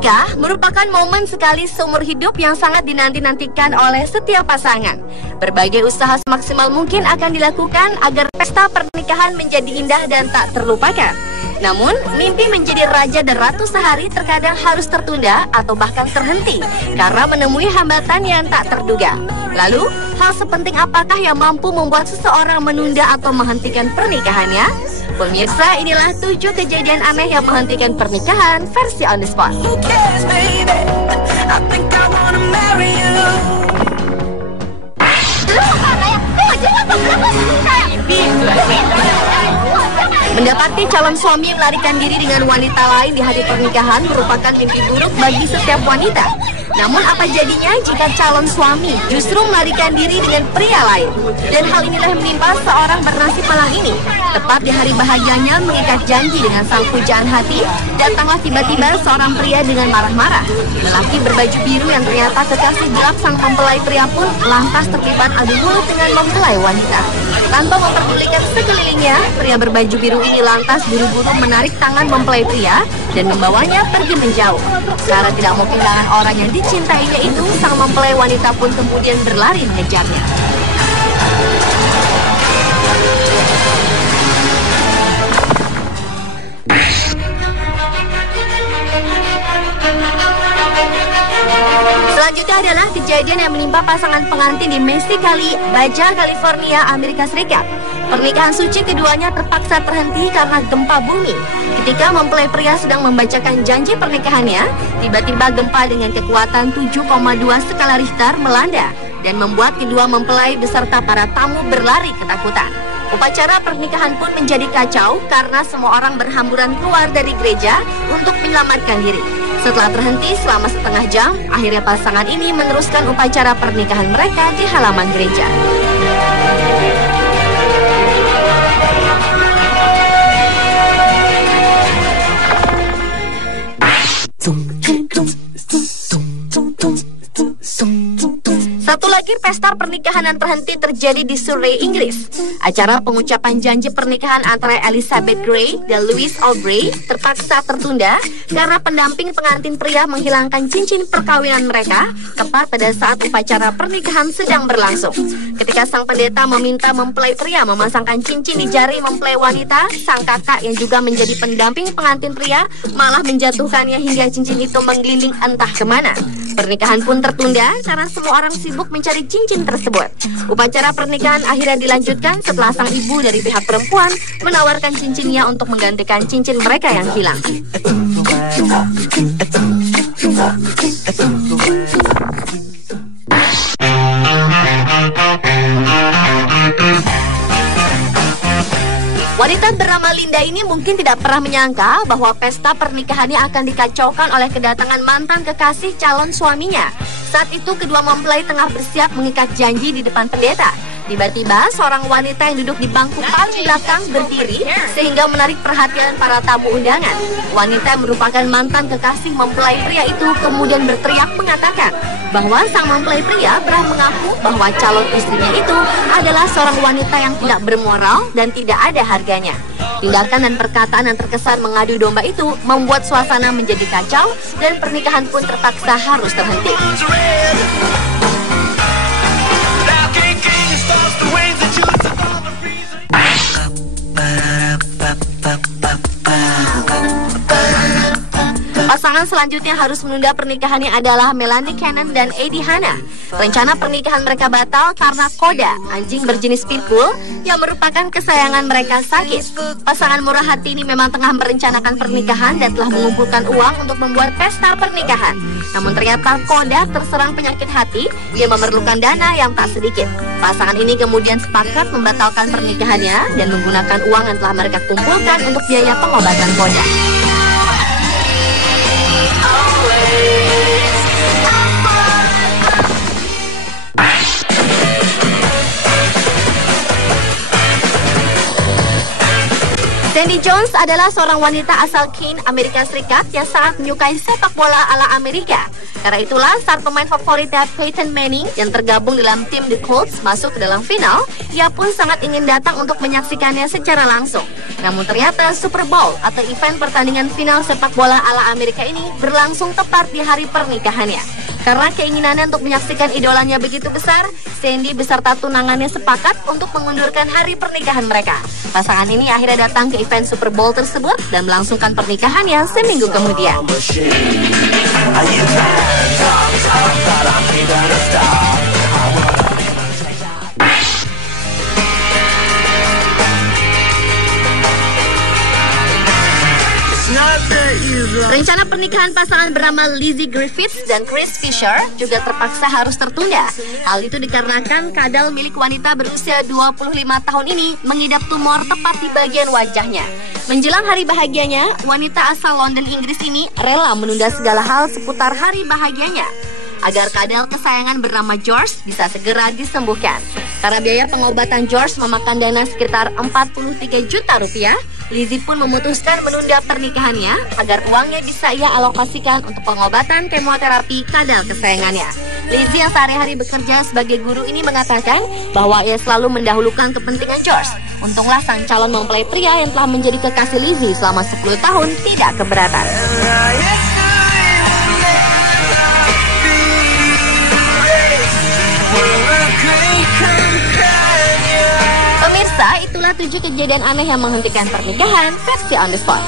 Menikah merupakan momen sekali seumur hidup yang sangat dinanti-nantikan oleh setiap pasangan. Berbagai usaha semaksimal mungkin akan dilakukan agar pesta pernikahan menjadi indah dan tak terlupakan. Namun, mimpi menjadi raja dan ratu sehari terkadang harus tertunda atau bahkan terhenti karena menemui hambatan yang tak terduga. Lalu, hal sepenting apakah yang mampu membuat seseorang menunda atau menghentikan pernikahannya? Pemirsa, inilah 7 kejadian aneh yang menghentikan pernikahan versi On The Spot. Mendapati calon suami melarikan diri dengan wanita lain di hari pernikahan merupakan mimpi buruk bagi setiap wanita. Namun apa jadinya jika calon suami justru melarikan diri dengan pria lain? Dan hal inilah yang menimpa seorang bernasib malang ini. Tepat di hari bahagianya mengikat janji dengan sang pujaan hati, datanglah tiba-tiba seorang pria dengan marah-marah. Lelaki berbaju biru yang ternyata kekasih gelap sang mempelai pria pun lantas terlibat adu mulut dengan mempelai wanita. Tanpa memperdulikan sekelilingnya, pria berbaju biru ini lantas buru-buru menarik tangan mempelai pria dan membawanya pergi menjauh. Karena tidak mau kehilangan orang yang dicintainya itu, sang mempelai wanita pun kemudian berlari mengejarnya. Selanjutnya adalah kejadian yang menimpa pasangan pengantin di Mexicali, Baja California, Amerika Serikat. Pernikahan suci keduanya terpaksa terhenti karena gempa bumi. Ketika mempelai pria sedang membacakan janji pernikahannya, tiba-tiba gempa dengan kekuatan 7,2 skala Richter melanda dan membuat kedua mempelai beserta para tamu berlari ketakutan. Upacara pernikahan pun menjadi kacau karena semua orang berhamburan keluar dari gereja untuk menyelamatkan diri. Setelah terhenti selama setengah jam, akhirnya pasangan ini meneruskan upacara pernikahan mereka di halaman gereja. Satu lagi pesta pernikahan yang terhenti terjadi di Surrey, Inggris. Acara pengucapan janji pernikahan antara Elizabeth Gray dan Louis Aubrey terpaksa tertunda karena pendamping pengantin pria menghilangkan cincin perkawinan mereka tepat pada saat upacara pernikahan sedang berlangsung. Ketika sang pendeta meminta mempelai pria memasangkan cincin di jari mempelai wanita, sang kakak yang juga menjadi pendamping pengantin pria malah menjatuhkannya hingga cincin itu menggelinding entah kemana. Pernikahan pun tertunda karena semua orang sibuk mencari cincin tersebut. Upacara pernikahan akhirnya dilanjutkan setelah sang ibu dari pihak perempuan menawarkan cincinnya untuk menggantikan cincin mereka yang hilang. Wanita bernama Linda ini mungkin tidak pernah menyangka bahwa pesta pernikahannya akan dikacaukan oleh kedatangan mantan kekasih calon suaminya. Saat itu kedua mempelai tengah bersiap mengikat janji di depan pendeta. Tiba-tiba seorang wanita yang duduk di bangku paling belakang berdiri sehingga menarik perhatian para tamu undangan. Wanita yang merupakan mantan kekasih mempelai pria itu kemudian berteriak mengatakan bahwa sang mempelai pria pernah mengaku bahwa calon istrinya itu adalah seorang wanita yang tidak bermoral dan tidak ada harganya. Tindakan dan perkataan yang terkesan mengadu domba itu membuat suasana menjadi kacau dan pernikahan pun terpaksa harus terhenti. Pasangan selanjutnya harus menunda pernikahannya adalah Melanie Cannon dan Eddie Hanna. Rencana pernikahan mereka batal karena Koda, anjing berjenis pitbull yang merupakan kesayangan mereka, sakit. Pasangan murah hati ini memang tengah merencanakan pernikahan dan telah mengumpulkan uang untuk membuat pesta pernikahan. Namun ternyata Koda terserang penyakit hati yang memerlukan dana yang tak sedikit. Pasangan ini kemudian sepakat membatalkan pernikahannya dan menggunakan uang yang telah mereka kumpulkan untuk biaya pengobatan Koda. Sandy Jones adalah seorang wanita asal Keene, Amerika Serikat yang sangat menyukai sepak bola ala Amerika. Karena itulah saat pemain favoritnya Peyton Manning yang tergabung dalam tim The Colts masuk ke dalam final, ia pun sangat ingin datang untuk menyaksikannya secara langsung. Namun ternyata Super Bowl atau event pertandingan final sepak bola ala Amerika ini berlangsung tepat di hari pernikahannya. Karena keinginannya untuk menyaksikan idolanya begitu besar, Sandy beserta tunangannya sepakat untuk mengundurkan hari pernikahan mereka. Pasangan ini akhirnya datang ke event Super Bowl tersebut dan melangsungkan pernikahannya seminggu kemudian. Rencana pernikahan pasangan bernama Lizzie Griffiths dan Chris Fisher juga terpaksa harus tertunda. Hal itu dikarenakan kadal milik wanita berusia 25 tahun ini mengidap tumor tepat di bagian wajahnya. Menjelang hari bahagianya, wanita asal London, Inggris ini rela menunda segala hal seputar hari bahagianya agar kadal kesayangan bernama George bisa segera disembuhkan. Karena biaya pengobatan George memakan dana sekitar 43 juta rupiah, Lizzie pun memutuskan menunda pernikahannya agar uangnya bisa ia alokasikan untuk pengobatan kemoterapi kadal kesayangannya. Lizzie yang sehari-hari bekerja sebagai guru ini mengatakan bahwa ia selalu mendahulukan kepentingan George. Untunglah sang calon mempelai pria yang telah menjadi kekasih Lizzie selama 10 tahun tidak keberatan. Pemirsa, itulah 7 kejadian aneh yang menghentikan pernikahan versi On The Spot.